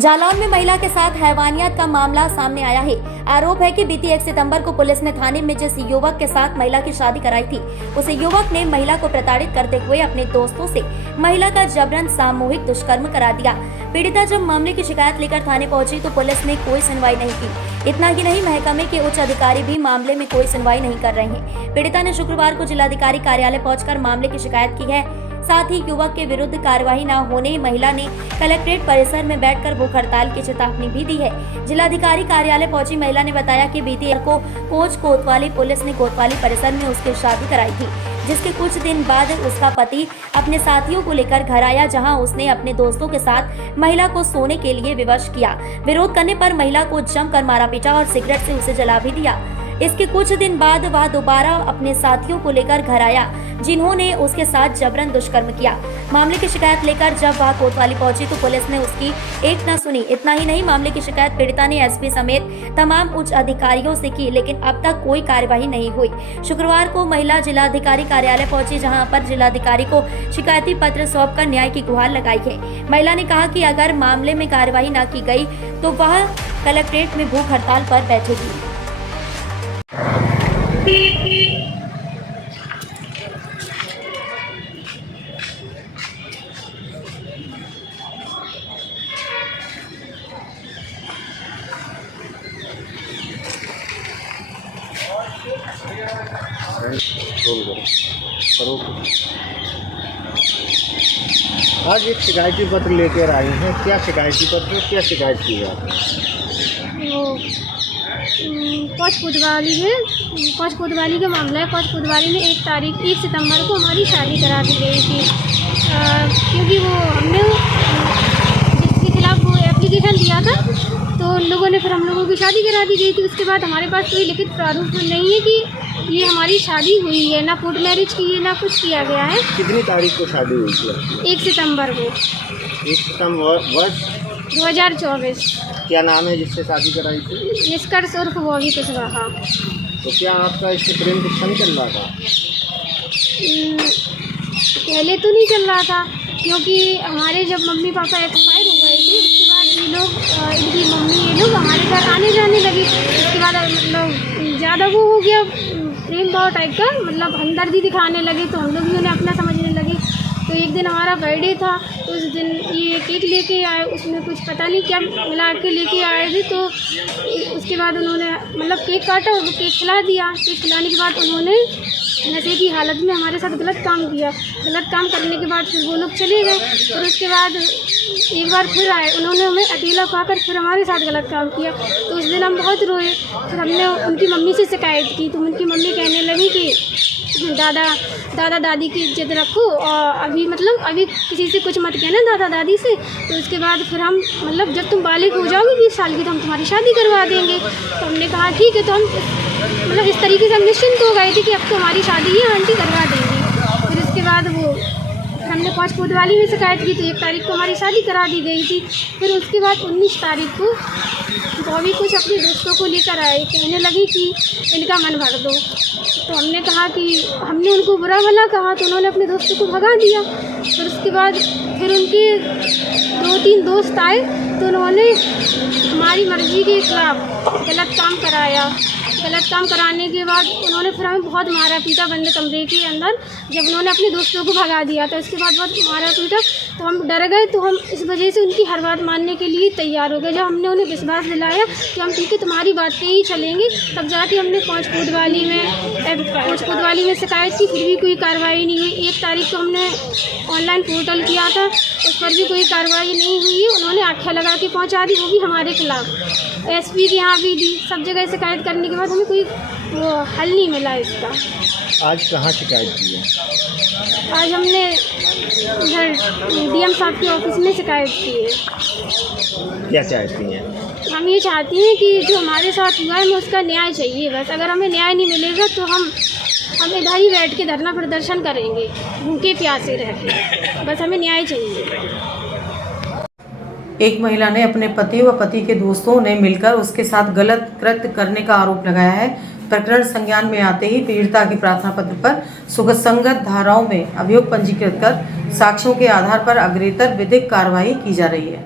जालौन में महिला के साथ हैवानियत का मामला सामने आया है। आरोप है कि बीती 1 सितंबर को पुलिस ने थाने में जिस युवक के साथ महिला की शादी कराई थी, उस युवक ने महिला को प्रताड़ित करते हुए अपने दोस्तों से महिला का जबरन सामूहिक दुष्कर्म करा दिया। पीड़िता जब मामले की शिकायत लेकर थाने पहुंची तो पुलिस ने कोई सुनवाई नहीं की। इतना ही नहीं, महकमे के उच्च अधिकारी भी मामले में कोई सुनवाई नहीं कर रहे हैं। पीड़िता ने शुक्रवार को जिलाधिकारी कार्यालय पहुंचकर मामले की शिकायत की है। साथ ही युवक के विरुद्ध कार्रवाई न होने महिला ने कलेक्ट्रेट परिसर में बैठकर भूख हड़ताल की चेतावनी भी दी है। जिलाधिकारी कार्यालय पहुंची महिला ने बताया कि बीती को कोच कोतवाली पुलिस ने कोतवाली परिसर में उसकी शादी कराई थी, जिसके कुछ दिन बाद उसका पति अपने साथियों को लेकर घर आया, जहां उसने अपने दोस्तों के साथ महिला को सोने के लिए विवश किया। विरोध करने पर महिला को जमकर मारा पीटा और सिगरेट से उसे जला भी दिया। इसके कुछ दिन बाद वह दोबारा अपने साथियों को लेकर घर आया, जिन्होंने उसके साथ जबरन दुष्कर्म किया। मामले की शिकायत लेकर जब वह कोतवाली पहुंची तो पुलिस ने उसकी एक न सुनी। इतना ही नहीं, मामले की शिकायत पीड़िता ने एसपी समेत तमाम उच्च अधिकारियों से की, लेकिन अब तक कोई कार्यवाही नहीं हुई। शुक्रवार को महिला जिलाधिकारी कार्यालय पहुंची, जहां पर जिलाधिकारी को शिकायती पत्र सौंपकर न्याय की गुहार लगाई है। महिला ने कहा कि अगर मामले में कार्यवाही न की गई तो वह कलेक्ट्रेट में भूख हड़ताल पर बैठेगी। आज एक शिकायती पत्र लेकर आई हैं। क्या शिकायती पत्र, क्या शिकायत की है आपने? कोच कोतवाली का मामला है। कोच कोतवाली में 1 सितंबर को हमारी शादी करा दी गई थी, क्योंकि वो हमने जिसके खिलाफ वो एप्लीकेशन दिया था तो उन लोगों ने फिर हम लोगों की शादी करा दी गई थी। उसके बाद हमारे पास कोई लिखित प्रारूप नहीं है कि ये हमारी शादी हुई है, ना कोर्ट मैरिज की है, ना कुछ किया गया है। कितनी तारीख को शादी हुई थी? 1 सितंबर को। 1 सितंबर वर्ष 2024। क्या नाम है जिससे शादी कराई थी? निष्कर्ष उर्फ बॉबी कुशवाहा। तो क्या आपका इससे प्रेम दुश्मन चल रहा था? पहले तो नहीं चल रहा था, क्योंकि हमारे जब मम्मी पापा एक्सपायर हो गए थे उसके बाद ये लोग इनकी मम्मी ये लोग हमारे घर आने जाने लगी। उसके बाद मतलब ज़्यादा वो हो गया प्रेम भाव टाइप का, मतलब हमदर्दी दिखाने लगे, तो हम लोग भी उन्हें अपना समझने लगे। तो एक दिन हमारा बर्थडे था, तो उस दिन ये केक लेके आए, उसमें कुछ पता नहीं क्या मिला के लेके आए थे। तो उसके बाद उन्होंने मतलब केक काटा और वो केक खिला दिया। केक खिलाने के बाद उन्होंने नशे की हालत में हमारे साथ गलत काम किया। गलत काम करने के बाद फिर वो लोग चले गए। फिर उसके बाद एक बार फिर आए, उन्होंने हमें अकेला पाकर फिर हमारे साथ गलत काम किया। तो उस दिन हम बहुत रोए। फिर हमने उनकी मम्मी से शिकायत की, तो उनकी मम्मी कहने लगी कि दादा दादी की इज्जत रखो और अभी किसी से कुछ मत कहना, दादा दादी से। तो उसके बाद फिर हम मतलब जब तुम बालिग हो जाओगे 20 साल की तो हम तुम्हारी शादी करवा देंगे। तो हमने कहा ठीक है। तो हम मतलब इस तरीके से हम निश्चिंत हो गए थे कि अब तो हमारी शादी ही आंटी करवा देंगी। फिर उसके बाद वो हमने कोच कोतवाली में शिकायत की, तो 1 तारीख को हमारी शादी करा दी गई थी। फिर उसके बाद 19 तारीख को बॉबी कुछ अपने दोस्तों को लेकर आए, कहने लगी कि इनका मन भर दो। तो हमने कहा कि हमने उनको बुरा भला कहा, तो उन्होंने अपने दोस्तों को भगा दिया। फिर उसके बाद फिर उनके 2-3 दोस्त आए, तो उन्होंने हमारी मर्ज़ी के खिलाफ गलत काम कराया। गलत काम कराने के बाद उन्होंने फिर हमें बहुत मारा पीटा बंद कमरे के अंदर, जब उन्होंने अपने दोस्तों को भगा दिया। तो इसके बाद बहुत मारा पीटा, तो हम डर गए। तो हम इस वजह से उनकी हर बात मानने के लिए तैयार हो गए। जब हमने उन्हें विश्वास दिलाया कि हम ठीक है तुम्हारी बात पे ही चलेंगे, तब जाके हमने कोच कोतवाली में शिकायत की। फिर भी कोई कार्रवाई नहीं हुई। 1 तारीख को हमने ऑनलाइन पोर्टल किया था, उस पर भी कोई कार्रवाई नहीं हुई है। उन्होंने आख्या लगा के पहुँचा दी, वो भी हमारे खिलाफ। एसपी के यहाँ भी दी, सब जगह शिकायत करने के बाद हमें कोई वो हल नहीं मिला इसका। आज कहाँ शिकायत की है? आज हमने इधर डीएम साहब के ऑफिस में शिकायत की है। क्या चाहती हैं? हम ये चाहती हैं कि जो हमारे साथ हुआ है हमें उसका न्याय चाहिए। बस अगर हमें न्याय नहीं मिलेगा तो हम इधर ही बैठ के धरना प्रदर्शन करेंगे, भूखे प्यासे रह के। बस हमें न्याय चाहिए। एक महिला ने अपने पति व पति के दोस्तों ने मिलकर उसके साथ गलत कृत्य करने का आरोप लगाया है। प्रकरण संज्ञान में आते ही पीड़िता के प्रार्थना पत्र पर सुसंगत धाराओं में अभियोग पंजीकृत कर साक्ष्यों के आधार पर अग्रेतर विधिक कार्रवाई की जा रही है।